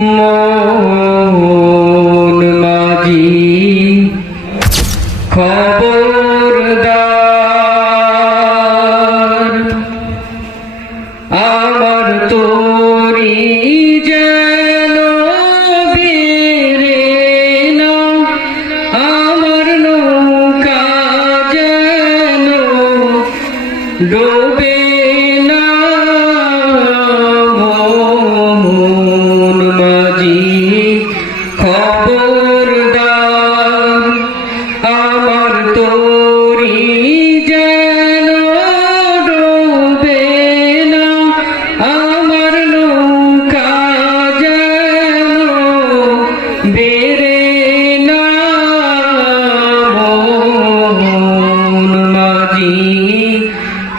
মন মাঝি খবরদার, আমার তোরি যেন বেরে না, আমার নৌকা যেন ডোবে না। মন মাঝি খবরদার, আমার তোরি যেন ডোবে না, আমার নৌকা যেন বেরে না। মন মাঝি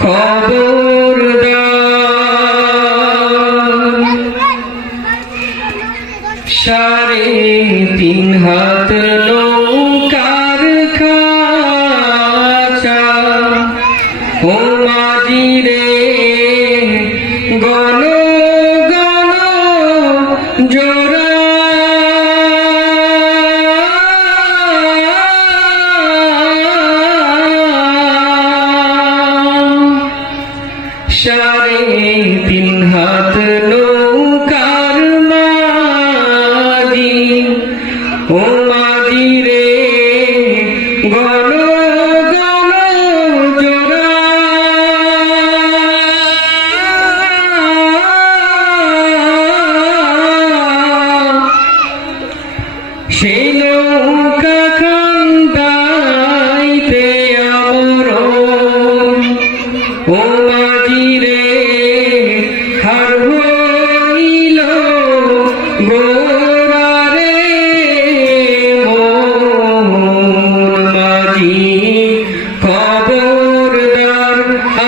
খবরদার, 3.5 হাত নৌকার খাঁচা, ও মাঝি রে গণ গণ জোড়া, সাড়ে 3 হাত নৌকার মাঝি, ও মাঝি রে গণ গণ জোড়া। সেই নৌকা খান্দাইতে আমার, ও মাঝি রে হার হইল গোরা রে। মন মাঝি খবরদার,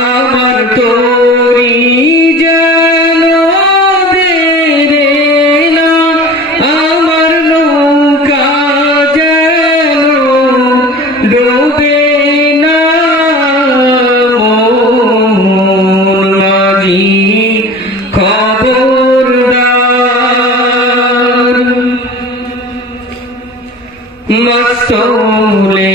আমার তোরি যেন বেরে না, আমার নৌকা যেন ডোবে না। মন মাঝি খবরদার, মাস্তুলে